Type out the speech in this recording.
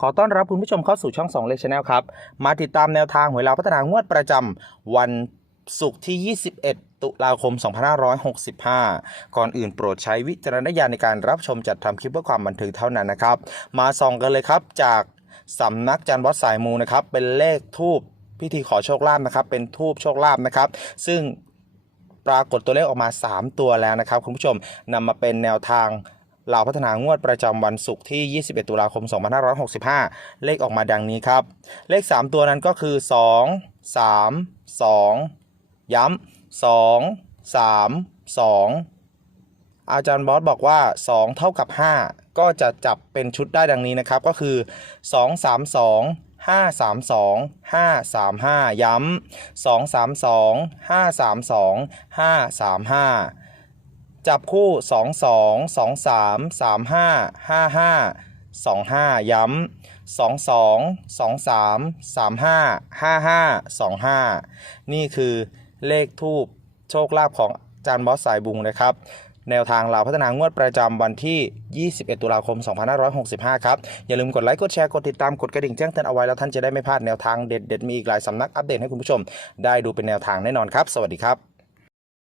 ขอต้อนรับคุณผู้ชมเข้าสู่ช่อง2เลชแนลครับ มาติดตามแนวทางหวยลาวพัฒนางวดประจำวันศุกร์ที่ 21 ตุลาคม 2565 ก่อนอื่นโปรดใช้วิจารณญาณในการรับชมจัดทำคลิปเพื่อความบันเทิงเท่านั้นนะครับ มาส่องกันเลยครับจากสำนักจันทร์วัดสายมูนะครับ เป็นเลขทูบพิธีขอโชคลาภนะครับ เป็นทูบโชคลาภนะครับ ซึ่งปรากฏตัวเลขออกมา 3 ตัวแล้วนะครับ คุณผู้ชมนำมาเป็นแนวทาง เหล่าพัฒนางวดประจำวันศุกร์ที่ 21 ตุลาคม 2565 เลขออกมาดังนี้ครับ เลข 3 ตัวนั้นก็คือ 2 3 2 ย้ำ 2 3 2 อาจารย์บอสบอกว่า 2 เท่ากับ 5 ก็จะจับเป็นชุดได้ดังนี้นะครับ ก็คือ 2 3 2 5 3 2 5 3 5 ย้ำ 2 3 2 5 3 2 5 3 5 จับคู่ 2 2 2 3 3 5 5 5 2 5 ย้ำ 2 2 2 3 3 5 5 5 2 5 นี่คือเลขทูบโชคลาภของจารย์บอสสายบุงนะครับ แนวทางเราพัฒนางวดประจำวันที่ 21 ตุลาคม 2565 ครับ อย่าลืมกดไลค์กดแชร์กดติดตามกดกระดิ่งแจ้งเตือนเอาไว้แล้วท่านจะได้ไม่พลาดแนวทางเด็ด ๆ มีอีกหลายสำนักอัปเดตให้คุณผู้ชม ได้ดูเป็นแนวทางแน่นอนครับ สวัสดีครับ